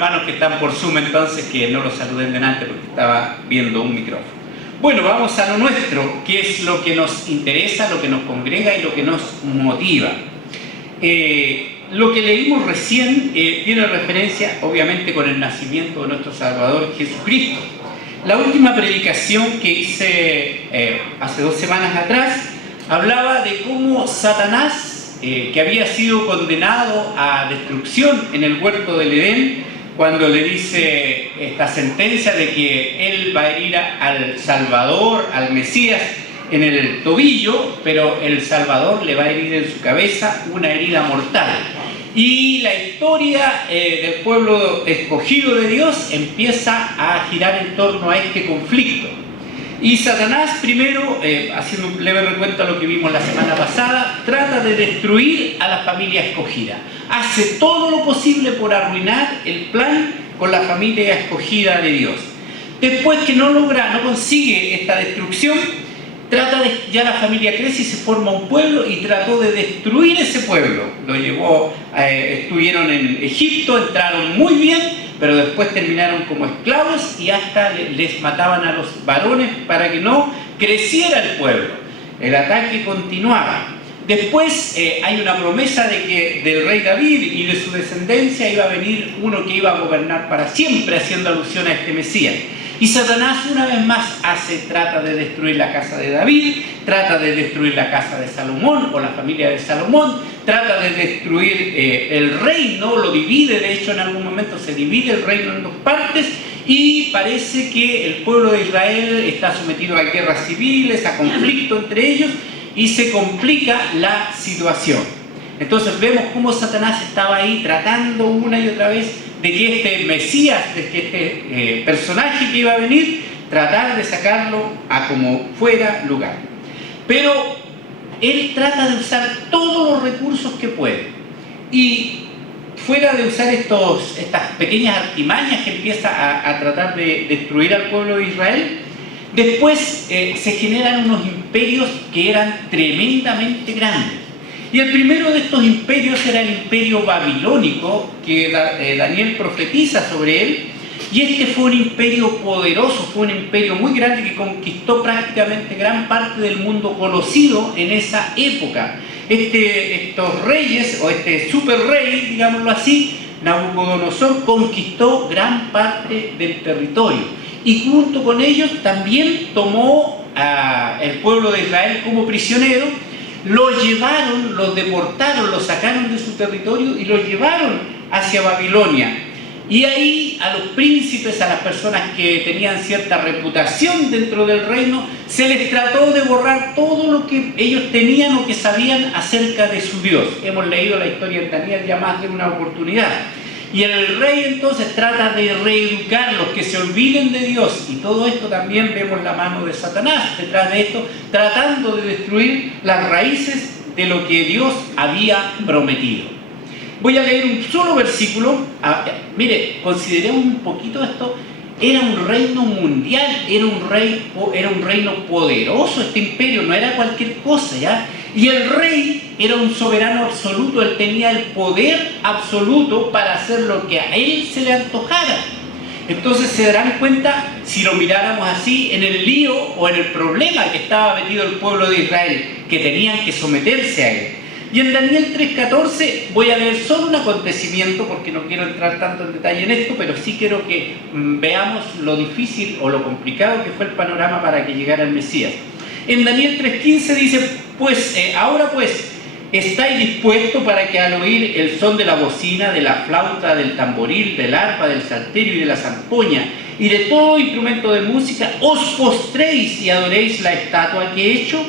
hermanos que están por Zoom entonces que no los saluden delante porque estaba viendo un micrófono. Bueno, vamos a lo nuestro, que es lo que nos interesa, lo que nos congrega y lo que nos motiva. Lo que leímos recién tiene referencia obviamente con el nacimiento de nuestro Salvador Jesucristo. La última predicación que hice hace 2 semanas atrás hablaba de cómo Satanás, que había sido condenado a destrucción en el huerto del Edén, cuando le dice esta sentencia de que él va a herir al Salvador, al Mesías, en el tobillo, pero el Salvador le va a herir en su cabeza una herida mortal. Y la historia del pueblo escogido de Dios empieza a girar en torno a este conflicto. Y Satanás primero, haciendo un leve recuento a lo que vimos la semana pasada, trata de destruir a la familia escogida. Hace todo lo posible por arruinar el plan con la familia escogida de Dios. Después que no consigue esta destrucción, ya la familia crece y se forma un pueblo y trató de destruir ese pueblo. Lo llevó, estuvieron en Egipto, entraron muy bien, pero después terminaron como esclavos y hasta les mataban a los varones para que no creciera el pueblo. El ataque continuaba. Después hay una promesa de que del rey David y de su descendencia iba a venir uno que iba a gobernar para siempre, haciendo alusión a este Mesías. Y Satanás una vez más trata de destruir la casa de David, trata de destruir la casa de Salomón o la familia de Salomón, trata de destruir el reino, lo divide, de hecho en algún momento se divide el reino en 2 partes y parece que el pueblo de Israel está sometido a guerras civiles, a conflicto entre ellos y se complica la situación. Entonces vemos cómo Satanás estaba ahí tratando una y otra vez de que este Mesías, de que este personaje que iba a venir, tratar de sacarlo a como fuera lugar. Pero él trata de usar todos los recursos que puede. Y fuera de usar estas pequeñas artimañas que empieza a tratar de destruir al pueblo de Israel, después se generan unos imperios que eran tremendamente grandes. Y el primero de estos imperios era el imperio babilónico, que Daniel profetiza sobre él. Y este fue un imperio poderoso, fue un imperio muy grande que conquistó prácticamente gran parte del mundo conocido en esa época. Estos reyes, o este superrey, digámoslo así, Nabucodonosor, conquistó gran parte del territorio. Y junto con ellos también tomó al pueblo de Israel como prisionero. Lo llevaron, los deportaron, los sacaron de su territorio y los llevaron hacia Babilonia. Y ahí a los príncipes, a las personas que tenían cierta reputación dentro del reino, se les trató de borrar todo lo que ellos tenían o que sabían acerca de su Dios. Hemos leído la historia de Daniel ya más de una oportunidad. Y el rey entonces trata de reeducarlos, que se olviden de Dios. Y todo esto también vemos la mano de Satanás detrás de esto, tratando de destruir las raíces de lo que Dios había prometido. Voy a leer un solo versículo. Mire, consideremos un poquito esto. Era un reino mundial, era un reino poderoso este imperio, no era cualquier cosa, ¿ya? Y el rey era un soberano absoluto, él tenía el poder absoluto para hacer lo que a él se le antojara. Entonces se darán cuenta, si lo miráramos así, en el lío o en el problema que estaba metido el pueblo de Israel, que tenían que someterse a él. Y en Daniel 3:14 voy a leer solo un acontecimiento, porque no quiero entrar tanto en detalle en esto, pero sí quiero que veamos lo difícil o lo complicado que fue el panorama para que llegara el Mesías. En Daniel 3:15 dice, ahora pues, estáis dispuestos para que al oír el son de la bocina, de la flauta, del tamboril, del arpa, del salterio y de la zampoña, y de todo instrumento de música, os postréis y adoréis la estatua que he hecho,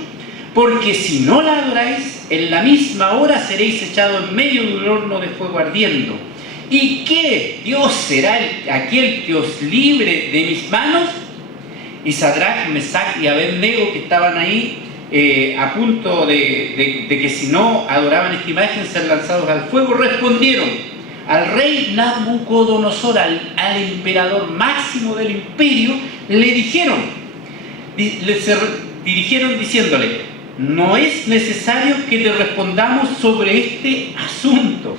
porque si no la adoráis, en la misma hora seréis echados en medio de un horno de fuego ardiendo. ¿Y qué Dios será aquel que os libre de mis manos? Y Sadrach, Mesach y Abednego, que estaban ahí a punto de que si no adoraban esta imagen ser lanzados al fuego, respondieron al rey Nabucodonosor, al emperador máximo del imperio, se dirigieron diciéndole: no es necesario que te respondamos sobre este asunto.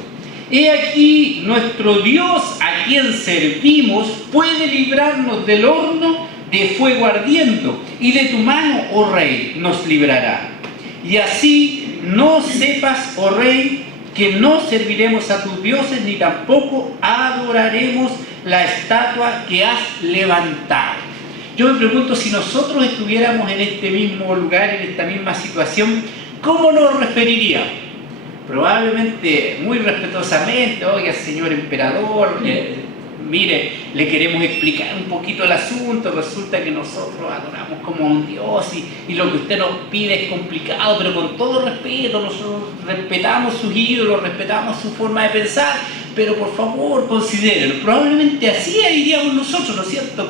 He aquí nuestro Dios a quien servimos puede librarnos del horno de fuego ardiendo, y de tu mano, oh rey, nos librará. Y así no sepas, oh rey, que no serviremos a tus dioses, ni tampoco adoraremos la estatua que has levantado. Yo me pregunto, si nosotros estuviéramos en este mismo lugar, en esta misma situación, ¿cómo nos referiríamos? Probablemente muy respetuosamente: oiga, señor emperador, mire, le queremos explicar un poquito el asunto, resulta que nosotros adoramos como a un Dios y lo que usted nos pide es complicado, pero con todo respeto, nosotros respetamos sus ídolos, respetamos su forma de pensar, pero por favor considérenlo. Probablemente así iríamos nosotros, ¿no es cierto?,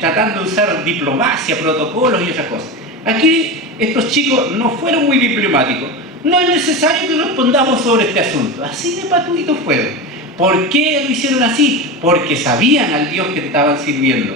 tratando de usar diplomacia, protocolos y otras cosas. Aquí estos chicos no fueron muy diplomáticos. No es necesario que respondamos sobre este asunto. Así de patuitos fueron. ¿Por qué lo hicieron así? Porque sabían al Dios que estaban sirviendo.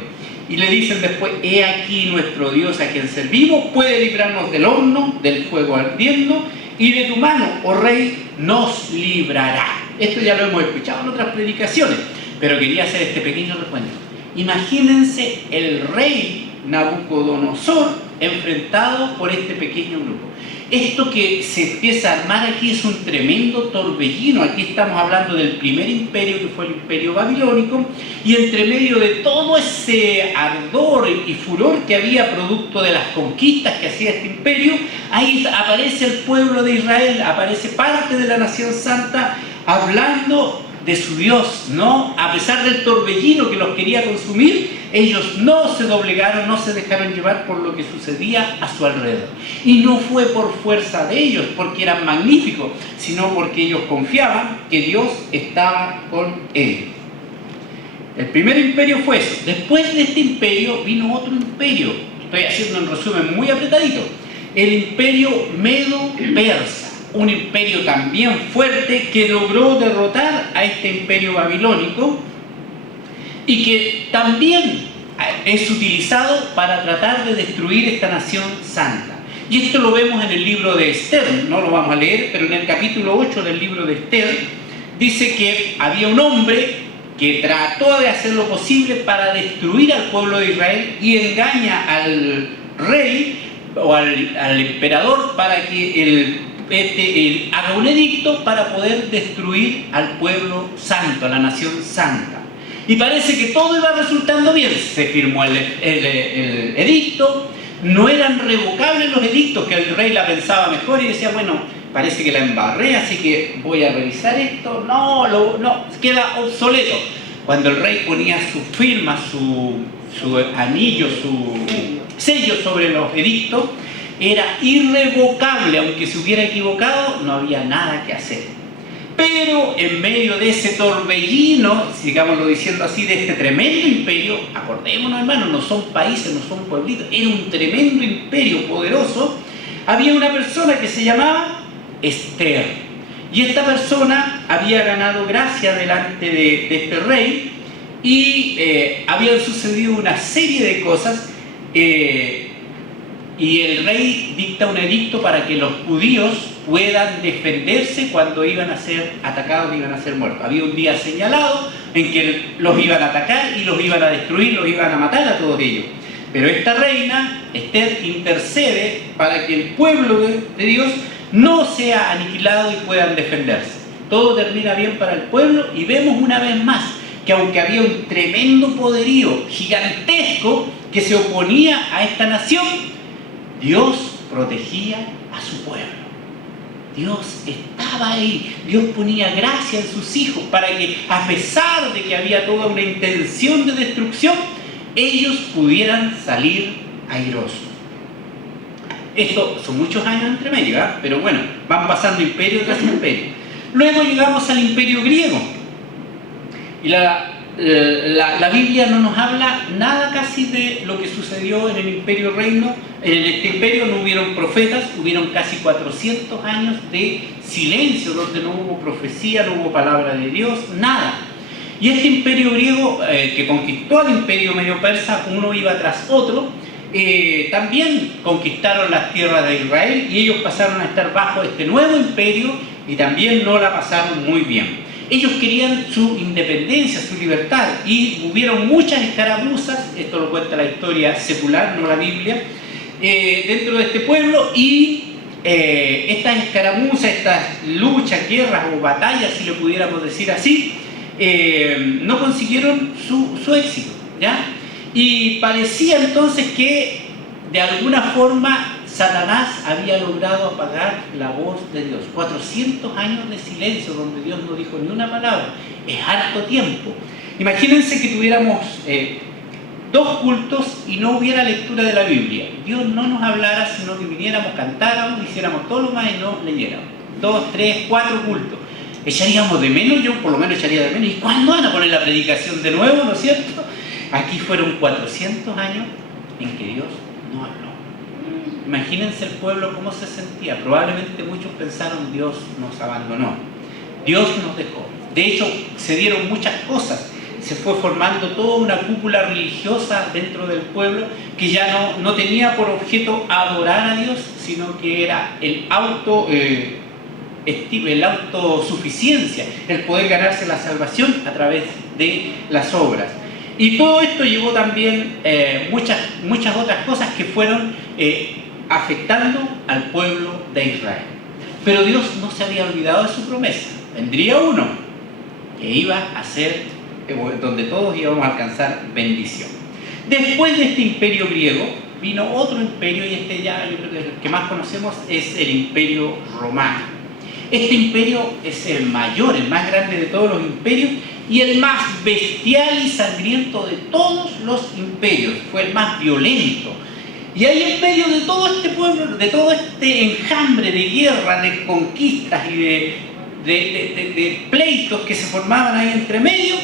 Y le dicen después: he aquí nuestro Dios a quien servimos puede librarnos del horno, del fuego ardiendo, y de tu mano, oh rey, nos librará. Esto ya lo hemos escuchado en otras predicaciones, pero quería hacer este pequeño recuento. Imagínense el rey Nabucodonosor enfrentado por este pequeño grupo. Esto que se empieza a armar aquí es un tremendo torbellino. Aquí estamos hablando del primer imperio, que fue el imperio babilónico, y entre medio de todo ese ardor y furor que había producto de las conquistas que hacía este imperio, ahí aparece el pueblo de Israel, aparece parte de la nación santa hablando de su Dios, ¿no? A pesar del torbellino que los quería consumir, ellos no se doblegaron, no se dejaron llevar por lo que sucedía a su alrededor. Y no fue por fuerza de ellos, porque eran magníficos, sino porque ellos confiaban que Dios estaba con ellos. El primer imperio fue eso. Después de este imperio vino otro imperio. Estoy haciendo un resumen muy apretadito. El imperio Medo-Persa. Un imperio también fuerte que logró derrotar a este imperio babilónico y que también es utilizado para tratar de destruir esta nación santa. Y esto lo vemos en el libro de Esther, no lo vamos a leer, pero en el capítulo 8 del libro de Esther dice que había un hombre que trató de hacer lo posible para destruir al pueblo de Israel y engaña al rey o al emperador para que haga un edicto para poder destruir al pueblo santo, a la nación santa. Y parece que todo iba resultando bien. Se firmó el edicto, no eran revocables los edictos, que el rey la pensaba mejor y decía: bueno, parece que la embarré, así que voy a revisar esto. No, queda obsoleto. Cuando el rey ponía su firma, su anillo, su sello sobre los edictos, era irrevocable. Aunque se hubiera equivocado, no había nada que hacer. Pero en medio de ese torbellino, sigámoslo diciendo así, de este tremendo imperio, acordémonos, hermanos, no son países, no son pueblitos, era un tremendo imperio poderoso. Había una persona que se llamaba Esther, y esta persona había ganado gracia delante de este rey, y habían sucedido una serie de cosas, y el rey dicta un edicto para que los judíos puedan defenderse cuando iban a ser atacados, iban a ser muertos. Había un día señalado en que los iban a atacar y los iban a destruir, los iban a matar a todos ellos. Pero esta reina, Esther, intercede para que el pueblo de Dios no sea aniquilado y puedan defenderse. Todo termina bien para el pueblo, y vemos una vez más que aunque había un tremendo poderío gigantesco que se oponía a esta nación, Dios protegía a su pueblo. Dios estaba ahí, Dios ponía gracia en sus hijos para que, a pesar de que había toda una intención de destrucción, ellos pudieran salir airosos. Esto son muchos años entre medio, ¿eh? Pero bueno, van pasando imperio tras imperio. Luego llegamos al imperio griego. Y la Biblia no nos habla nada casi de lo que sucedió en el imperio reino. En este imperio no hubieron profetas, hubieron casi 400 años de silencio, donde no hubo profecía, no hubo palabra de Dios, nada. Y este imperio griego que conquistó al imperio medio persa, uno iba tras otro, también conquistaron las tierras de Israel y ellos pasaron a estar bajo este nuevo imperio y también no la pasaron muy bien. Ellos querían su independencia, su libertad, y hubieron muchas escaramuzas, esto lo cuenta la historia secular, no la Biblia, dentro de este pueblo, y estas escaramuzas, estas luchas, guerras o batallas, si lo pudiéramos decir así, no consiguieron su éxito, ¿ya? Y parecía entonces que de alguna forma Satanás había logrado apagar la voz de Dios. 400 años de silencio donde Dios no dijo ni una palabra. Es harto tiempo. Imagínense que tuviéramos 2 cultos y no hubiera lectura de la Biblia. Dios no nos hablara, sino que viniéramos, cantáramos, hiciéramos todo lo más y no leyéramos. 2, 3, 4 cultos. Echaríamos de menos, yo por lo menos echaría de menos. ¿Y cuándo van a poner la predicación de nuevo, no es cierto? Aquí fueron 400 años en que Dios no habló. Imagínense el pueblo cómo se sentía. Probablemente muchos pensaron, Dios nos abandonó, Dios nos dejó. De hecho, se dieron muchas cosas. Se fue formando toda una cúpula religiosa dentro del pueblo que ya no tenía por objeto adorar a Dios, sino que era el autosuficiencia, el poder ganarse la salvación a través de las obras. Y todo esto llevó también muchas otras cosas que fueron afectando al pueblo de Israel. Pero Dios no se había olvidado de su promesa. Vendría uno que iba a ser donde todos íbamos a alcanzar bendición. Después de este imperio griego vino otro imperio, y este ya yo creo que el que más conocemos es el imperio romano. Este imperio es el mayor, el más grande de todos los imperios y el más bestial y sangriento de todos los imperios. Fue el más violento. Y ahí en medio de todo este pueblo, de todo este enjambre de guerra, de conquistas y de pleitos que se formaban ahí entre medio,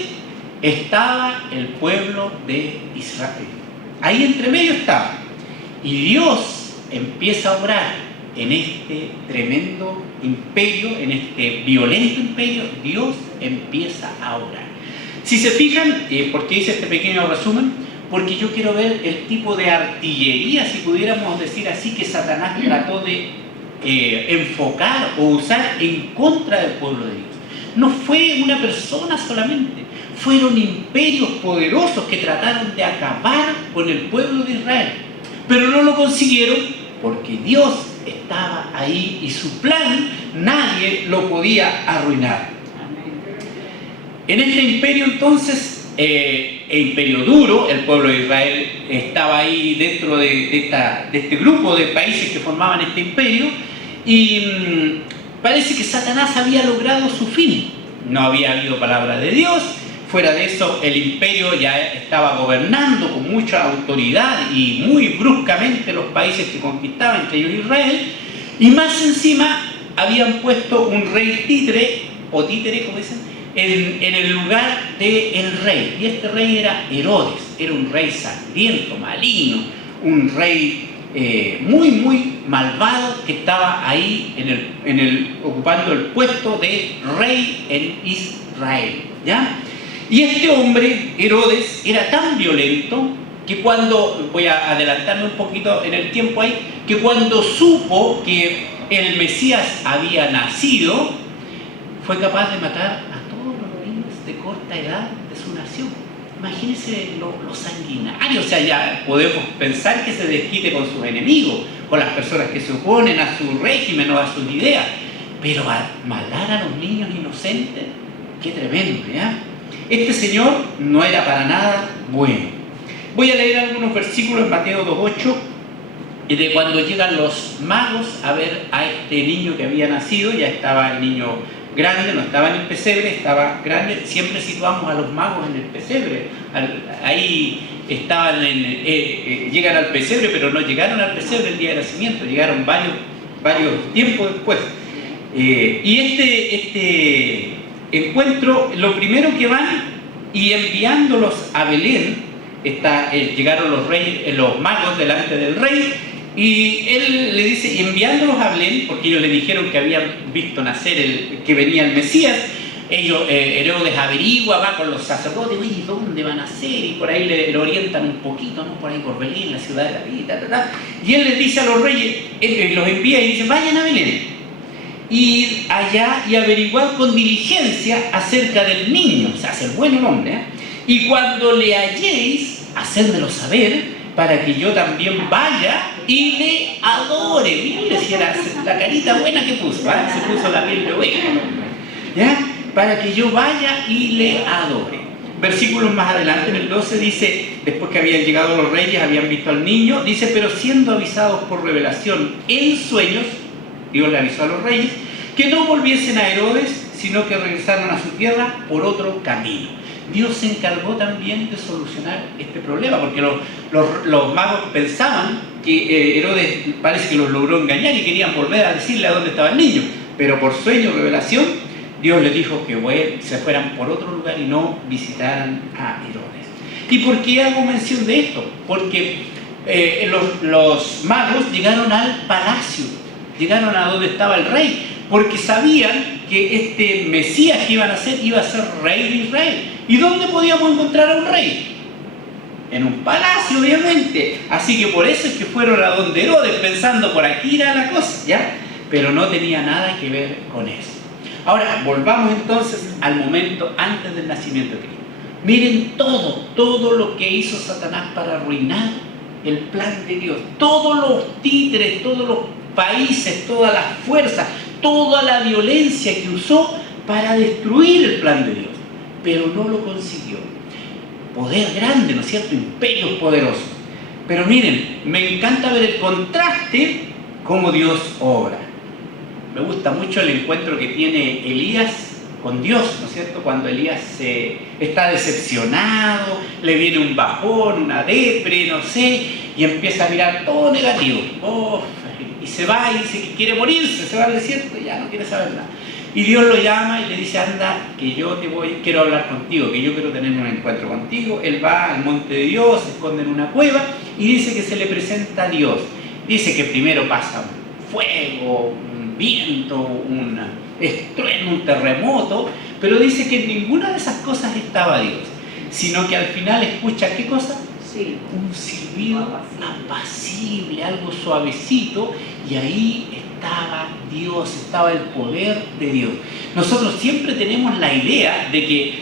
estaba el pueblo de Israel. Ahí entre medio estaba. Y Dios empieza a obrar en este tremendo imperio, en este violento imperio. Dios empieza a obrar. Si se fijan, ¿por qué hice este pequeño resumen? Porque yo quiero ver el tipo de artillería, si pudiéramos decir así, que Satanás trató de enfocar o usar en contra del pueblo de Dios. No fue una persona solamente, fueron imperios poderosos que trataron de acabar con el pueblo de Israel, pero no lo consiguieron porque Dios estaba ahí y su plan nadie lo podía arruinar. En este imperio entonces, imperio duro, el pueblo de Israel estaba ahí dentro de este grupo de países que formaban este imperio, y parece que Satanás había logrado su fin. No había habido palabra de Dios. Fuera de eso, el imperio ya estaba gobernando con mucha autoridad y muy bruscamente los países que conquistaba, entre ellos Israel, y más encima habían puesto un rey títere, o títere como dicen, en el lugar del rey. Y este rey era Herodes. Era un rey sangriento, maligno, un rey muy malvado, que estaba ahí ocupando el puesto de rey en Israel, ¿ya? Y este hombre, Herodes, era tan violento que cuando, voy a adelantarme un poquito en el tiempo ahí, que cuando supo que el Mesías había nacido, fue capaz de matar a todos los niños de corta edad de su nación. Imagínense lo sanguinario. O sea, ya podemos pensar que se desquite con sus enemigos, con las personas que se oponen a su régimen o a sus ideas, pero a matar a los niños inocentes, qué tremendo, ¿ya? Este señor no era para nada bueno. Voy a leer algunos versículos en Mateo 2:8, de cuando llegan los magos a ver a este niño que había nacido. Ya estaba el niño grande, no estaba en el pesebre, estaba grande. Siempre situamos a los magos en el pesebre. Ahí estaban, llegan al pesebre, pero no llegaron al pesebre el día de nacimiento, llegaron varios tiempos después. Y este encuentro, lo primero que van y enviándolos a Belén, llegaron los magos delante del rey, y él le dice, y enviándolos a Belén, porque ellos le dijeron que habían visto nacer que venía el Mesías, Herodes averigua, va con los sacerdotes, oye, ¿dónde van a ser? Y por ahí le orientan un poquito, ¿no? Por ahí por Belén, la ciudad de David, y él les dice a los reyes, los envía y dice, vayan a Belén, ir allá y averiguar con diligencia acerca del niño, o sea, ser bueno nombre, ¿eh? Y cuando le halléis, hacérmelo saber, para que yo también vaya y le adore. Mire si era la carita buena que puso, ¿eh? Se puso la piel de oveja, ¿ya? Para que yo vaya y le adore. Versículos más adelante, en el 12 dice, después que habían llegado los reyes, habían visto al niño, dice, pero siendo avisados por revelación en sueños, Dios le avisó a los reyes, que no volviesen a Herodes, sino que regresaran a su tierra por otro camino. Dios se encargó también de solucionar este problema, porque los magos pensaban que Herodes parece que los logró engañar y querían volver a decirle a dónde estaba el niño, pero por sueño, revelación, Dios les dijo que se fueran por otro lugar y no visitaran a Herodes. ¿Y por qué hago mención de esto? Porque los magos llegaron al palacio, llegaron a donde estaba el rey, porque sabían que este Mesías que iban a ser iba a ser rey de Israel. ¿Y dónde podíamos encontrar a un rey? En un palacio, obviamente. Así que por eso es que fueron a donde Herodes, pensando por aquí era la cosa, ¿ya? Pero no tenía nada que ver con eso. Ahora, volvamos entonces al momento antes del nacimiento de Cristo. Miren todo lo que hizo Satanás para arruinar el plan de Dios. Todos los títeres, todos los países, todas las fuerzas, toda la violencia que usó para destruir el plan de Dios. Pero no lo consiguió. Poder grande, ¿no es cierto? Imperios poderosos. Pero miren, me encanta ver el contraste cómo Dios obra. Me gusta mucho el encuentro que tiene Elías con Dios, ¿no es cierto? Cuando Elías está decepcionado, le viene un bajón, una depre, no sé, y empieza a mirar todo negativo. Y se va y dice que quiere morirse, se va al desierto y ya no quiere saber nada. Y Dios lo llama y le dice, anda, que yo quiero hablar contigo, que yo quiero tener un encuentro contigo. Él va al monte de Dios, se esconde en una cueva y dice que se le presenta a Dios. Dice que primero pasa un fuego, un viento, un estruendo, un terremoto, pero dice que en ninguna de esas cosas estaba Dios, sino que al final escucha, ¿qué cosa? Sí, un silbido apacible, algo suavecito, y ahí estaba Dios, estaba el poder de Dios. Nosotros siempre tenemos la idea de que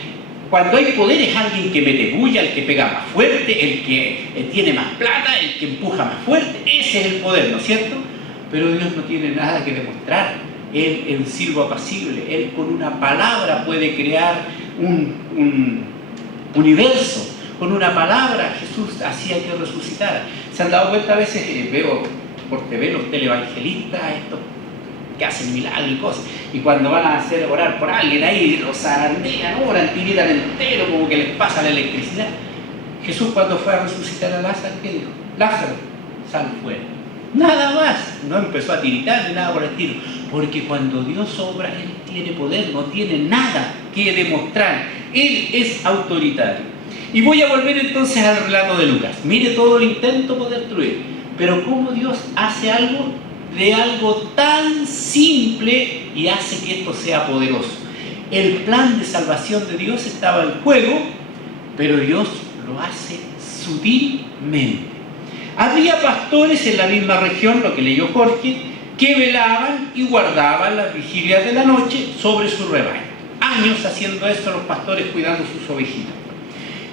cuando hay poder es alguien que mete bulla, el que pega más fuerte, el que tiene más plata, el que empuja más fuerte. Ese es el poder, ¿no es cierto? Pero Dios no tiene nada que demostrar. Él es un silbo apacible. Él con una palabra puede crear un universo. Con una palabra Jesús hacía que resucitara. ¿Se han dado cuenta? A veces veo por TV los televangelistas, estos que hacen milagros y cosas, y cuando van a hacer orar por alguien ahí, los zarandean, oran, tiritan entero, como que les pasa la electricidad. Jesús, cuando fue a resucitar a Lázaro, ¿qué dijo? Lázaro, sal fuera. Nada más, no empezó a tiritar ni nada por el estilo, porque cuando Dios obra, Él tiene poder, no tiene nada que demostrar. Él es autoritario. Y voy a volver entonces al relato de Lucas. Mire todo el intento por destruir, pero cómo Dios hace algo de algo tan simple y hace que esto sea poderoso. El plan de salvación de Dios estaba en juego, pero Dios lo hace sutilmente. Había pastores en la misma región, lo que leyó Jorge, que velaban y guardaban las vigilias de la noche sobre su rebaño. Años haciendo esto los pastores, cuidando sus ovejitas.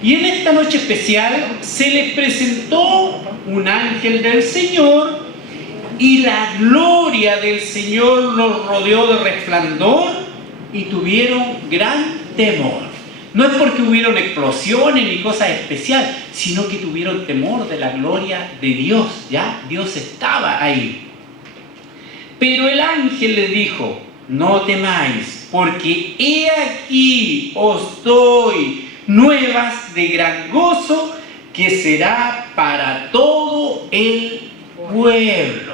Y en esta noche especial se les presentó un ángel del Señor y la gloria del Señor los rodeó de resplandor y tuvieron gran temor. No es porque hubieron explosiones ni cosas especiales, sino que tuvieron temor de la gloria de Dios, ¿ya? Dios estaba ahí. Pero el ángel les dijo, no temáis, porque he aquí os doy nuevas de gran gozo que será para todo el pueblo.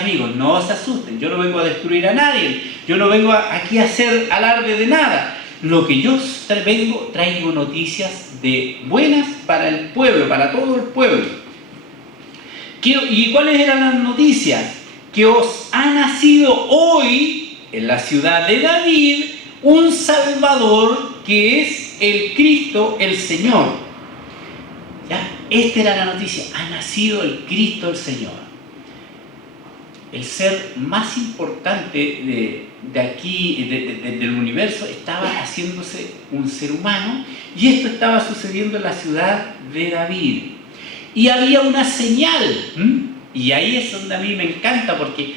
Amigos, no se asusten, yo no vengo a destruir a nadie, yo no vengo aquí a hacer alarde de nada. Lo que yo traigo noticias buenas para el pueblo, para todo el pueblo. ¿Y cuáles eran las noticias? Que os ha nacido hoy en la ciudad de David un Salvador que es el Cristo, el Señor. ¿Ya? Esta era la noticia, ha nacido el Cristo, el Señor. El ser más importante de aquí, del universo, estaba haciéndose un ser humano, y esto estaba sucediendo en la ciudad de David. Y había una señal, y ahí es donde a mí me encanta, porque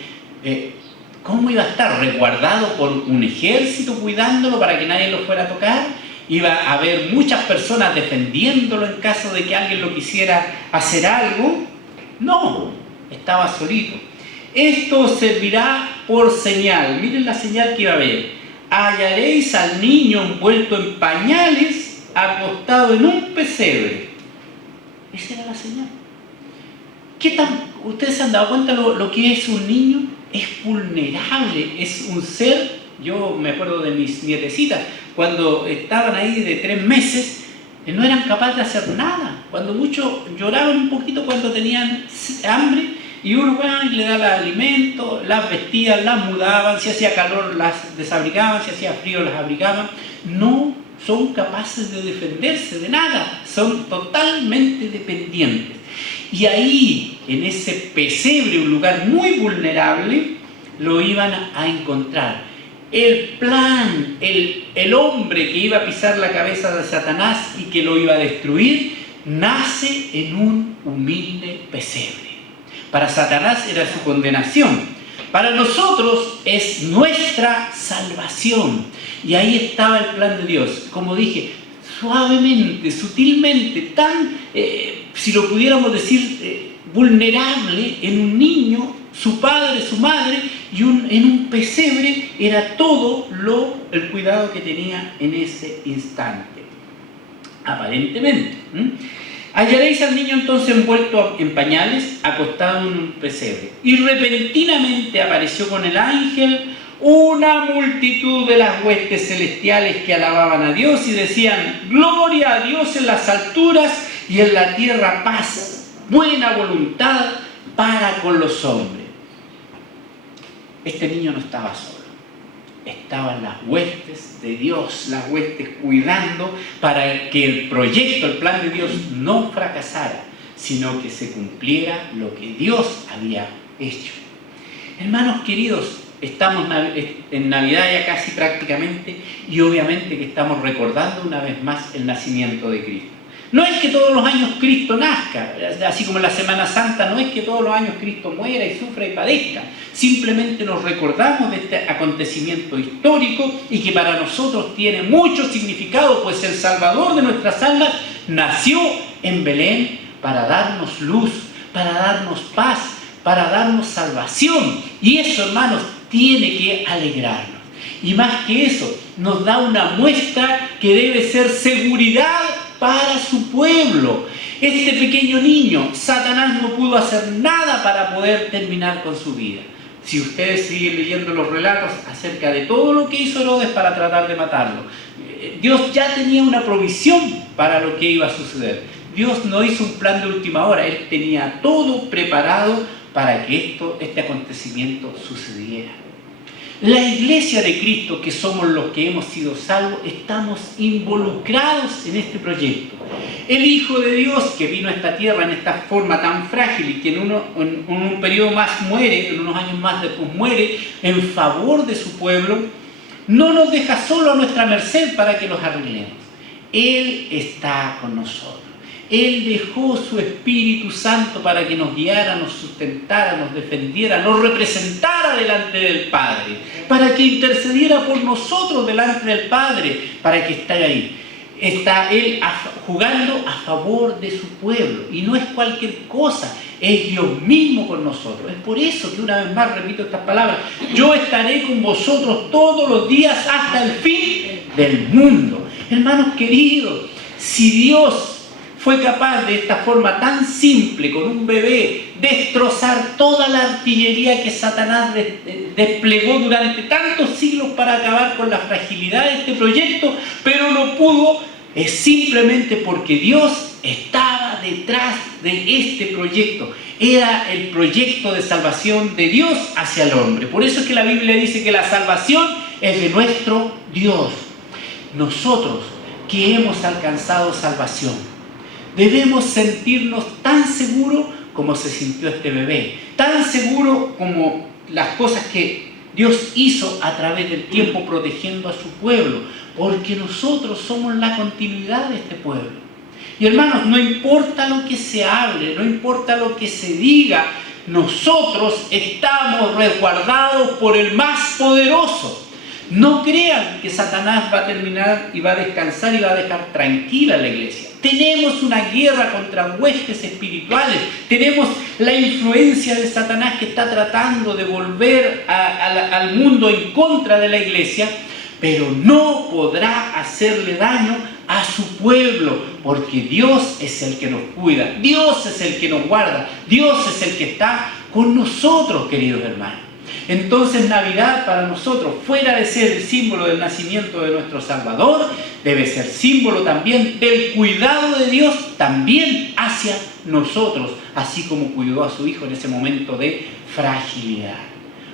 ¿cómo iba a estar? ¿Resguardado por un ejército cuidándolo para que nadie lo fuera a tocar? ¿Iba a haber muchas personas defendiéndolo en caso de que alguien lo quisiera hacer algo? No, estaba solito. Esto servirá por señal. Miren la señal que iba a haber. Hallaréis al niño envuelto en pañales, acostado en un pesebre. Esa era la señal. ¿Ustedes se han dado cuenta lo que es un niño? Es vulnerable, es un ser. Yo me acuerdo de mis nietecitas, cuando estaban ahí de 3 meses, no eran capaces de hacer nada. Cuando mucho lloraban un poquito cuando tenían hambre, y uno le daba alimento, las vestían, las mudaban, si hacía calor las desabrigaban, si hacía frío las abrigaban. No son capaces de defenderse de nada, son totalmente dependientes. Y ahí, en ese pesebre, un lugar muy vulnerable, lo iban a encontrar. El plan, el hombre que iba a pisar la cabeza de Satanás y que lo iba a destruir, nace en un humilde pesebre. Para Satanás era su condenación. Para nosotros es nuestra salvación. Y ahí estaba el plan de Dios. Como dije, suavemente, sutilmente, tan, si lo pudiéramos decir, vulnerable en un niño, su padre, su madre, y en un pesebre era todo el cuidado que tenía en ese instante. Aparentemente. Hallaréis al niño entonces envuelto en pañales, acostado en un pesebre. Y repentinamente apareció con el ángel una multitud de las huestes celestiales que alababan a Dios y decían: gloria a Dios en las alturas y en la tierra paz, buena voluntad para con los hombres. Este niño no estaba solo. Estaban las huestes de Dios, las huestes cuidando para que el proyecto, el plan de Dios no fracasara, sino que se cumpliera lo que Dios había hecho. Hermanos queridos, estamos en Navidad ya casi prácticamente, y obviamente que estamos recordando una vez más el nacimiento de Cristo. No es que todos los años Cristo nazca, así como en la Semana Santa, no es que todos los años Cristo muera y sufra y padezca. Simplemente nos recordamos de este acontecimiento histórico y que para nosotros tiene mucho significado, pues el Salvador de nuestras almas nació en Belén para darnos luz, para darnos paz, para darnos salvación. Y eso, hermanos, tiene que alegrarnos. Y más que eso, nos da una muestra que debe ser seguridad para su pueblo. Este pequeño niño, Satanás no pudo hacer nada para poder terminar con su vida. Si ustedes siguen leyendo los relatos acerca de todo lo que hizo Herodes para tratar de matarlo, Dios ya tenía una provisión para lo que iba a suceder. Dios no hizo un plan de última hora, Él tenía todo preparado para que este acontecimiento sucediera. La iglesia de Cristo, que somos los que hemos sido salvos, estamos involucrados en este proyecto. El Hijo de Dios que vino a esta tierra en esta forma tan frágil y que en un periodo más muere, en unos años más después muere, en favor de su pueblo, no nos deja solo a nuestra merced para que los arreglemos. Él está con nosotros. Él dejó su Espíritu Santo para que nos guiara, nos sustentara, nos defendiera, nos representara delante del Padre, para que intercediera por nosotros delante del Padre, para que esté ahí. Está Él jugando a favor de su pueblo, y no es cualquier cosa, es Dios mismo con nosotros. Es por eso que una vez más repito estas palabras: yo estaré con vosotros todos los días hasta el fin del mundo. Hermanos queridos, si Dios fue capaz de esta forma tan simple, con un bebé, destrozar toda la artillería que Satanás desplegó durante tantos siglos para acabar con la fragilidad de este proyecto, pero no pudo, es simplemente porque Dios estaba detrás de este proyecto. Era el proyecto de salvación de Dios hacia el hombre. Por eso es que la Biblia dice que la salvación es de nuestro Dios. Nosotros que hemos alcanzado salvación, debemos sentirnos tan seguros como se sintió este bebé, tan seguro como las cosas que Dios hizo a través del tiempo protegiendo a su pueblo, porque nosotros somos la continuidad de este pueblo. Y hermanos, no importa lo que se hable, no importa lo que se diga, nosotros estamos resguardados por el más poderoso. No crean que Satanás va a terminar y va a descansar y va a dejar tranquila a la iglesia. Tenemos una guerra contra huestes espirituales. Tenemos la influencia de Satanás que está tratando de volver al mundo en contra de la iglesia, pero no podrá hacerle daño a su pueblo, porque Dios es el que nos cuida, Dios es el que nos guarda, Dios es el que está con nosotros, queridos hermanos. Entonces Navidad para nosotros, fuera de ser el símbolo del nacimiento de nuestro Salvador, debe ser símbolo también del cuidado de Dios también hacia nosotros, así como cuidó a su Hijo en ese momento de fragilidad.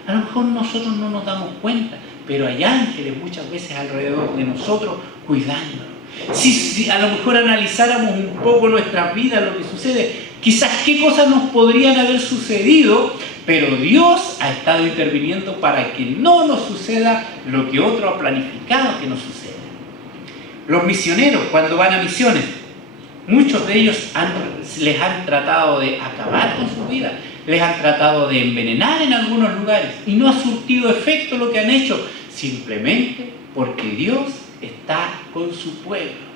A lo mejor nosotros no nos damos cuenta, pero hay ángeles muchas veces alrededor de nosotros cuidándonos. Si a lo mejor analizáramos un poco nuestras vidas, lo que sucede, quizás qué cosas nos podrían haber sucedido, pero Dios ha estado interviniendo para que no nos suceda lo que otro ha planificado que nos suceda. Los misioneros, cuando van a misiones, muchos de ellos les han tratado de acabar con su vida, les han tratado de envenenar en algunos lugares y no ha surtido efecto lo que han hecho, simplemente porque Dios está con su pueblo.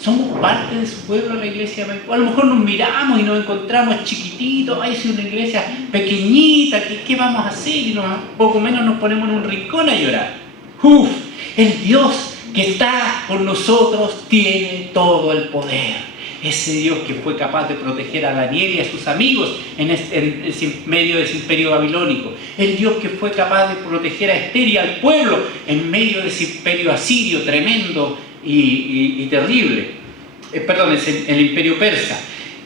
Somos parte de su pueblo, la iglesia. A lo mejor nos miramos y nos encontramos chiquititos, ay, es una iglesia pequeñita, ¿qué vamos a hacer? Y poco menos nos ponemos en un rincón a llorar. El Dios que está con nosotros tiene todo el poder. Ese Dios que fue capaz de proteger a Daniel y a sus amigos en medio de ese imperio babilónico. El Dios que fue capaz de proteger a Esther y al pueblo en medio de ese imperio asirio tremendo y terrible. Es el imperio persa.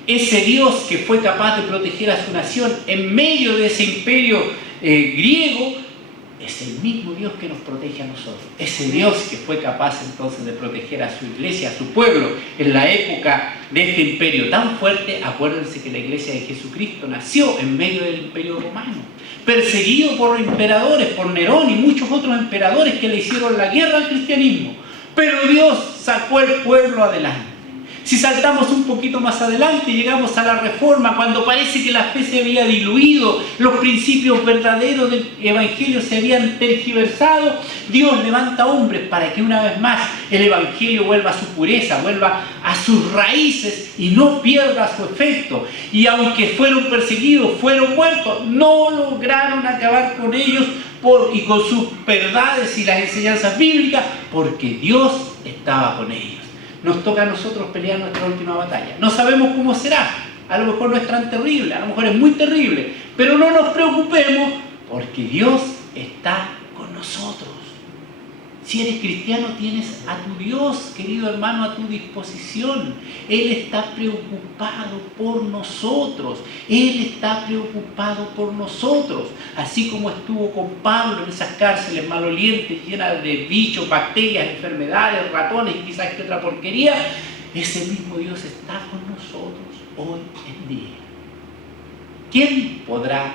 Ese Dios que fue capaz de proteger a su nación en medio de ese imperio griego, es el mismo Dios que nos protege a nosotros. Ese Dios que fue capaz entonces de proteger a su iglesia, a su pueblo, en la época de este imperio tan fuerte. Acuérdense que la iglesia de Jesucristo nació en medio del imperio romano, perseguido por los emperadores, por Nerón y muchos otros emperadores que le hicieron la guerra al cristianismo. Pero Dios sacó al pueblo adelante. Si saltamos un poquito más adelante, llegamos a la Reforma, cuando parece que la fe se había diluido, los principios verdaderos del Evangelio se habían tergiversado, Dios levanta hombres para que una vez más el Evangelio vuelva a su pureza, vuelva a sus raíces y no pierda su efecto. Y aunque fueron perseguidos, fueron muertos, no lograron acabar con ellos y con sus verdades y las enseñanzas bíblicas, porque Dios estaba con ellos. Nos toca a nosotros pelear nuestra última batalla. No sabemos cómo será. A lo mejor no es tan terrible, a lo mejor es muy terrible. Pero no nos preocupemos porque Dios está con nosotros. Si eres cristiano, tienes a tu Dios, querido hermano, a tu disposición. Él está preocupado por nosotros. Él está preocupado por nosotros. Así como estuvo con Pablo en esas cárceles malolientes, llenas de bichos, bacterias, enfermedades, ratones y quizás que otra porquería, ese mismo Dios está con nosotros hoy en día. ¿Quién podrá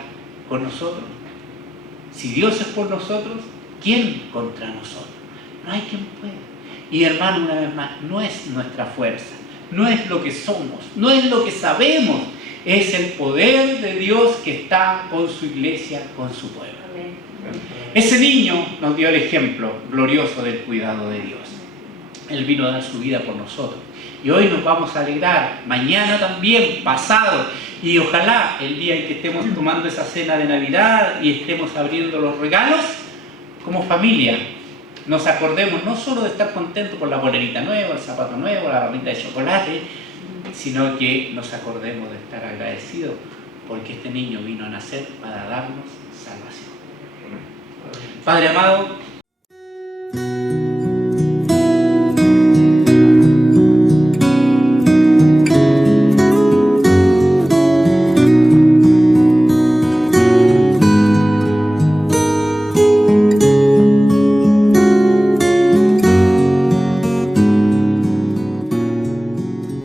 con nosotros? Si Dios es por nosotros, ¿quién contra nosotros? No hay quien pueda. Y hermano, una vez más, no es nuestra fuerza, no es lo que somos, no es lo que sabemos, es el poder de Dios que está con su iglesia, con su pueblo. Amén. Ese niño nos dio el ejemplo glorioso del cuidado de Dios. Él vino a dar su vida por nosotros. Y hoy nos vamos a alegrar, mañana también, pasado, y ojalá el día en que estemos tomando esa cena de Navidad y estemos abriendo los regalos, como familia, nos acordemos no solo de estar contentos por la bolerita nueva, el zapato nuevo, la barrita de chocolate, sino que nos acordemos de estar agradecidos porque este niño vino a nacer para darnos salvación. Padre amado,